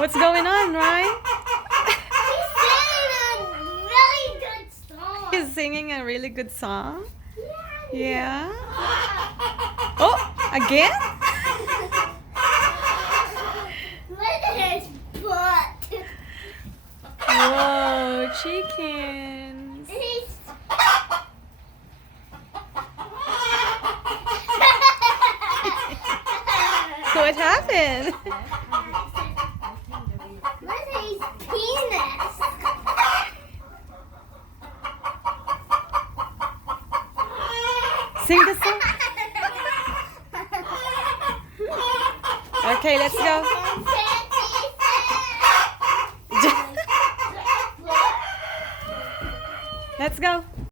What's going on, Ryan? He's singing a really good song. Yeah. Oh, again? Whoa, chickens. What happened? What is penis? Sing the song. Okay, let's go. Let's go.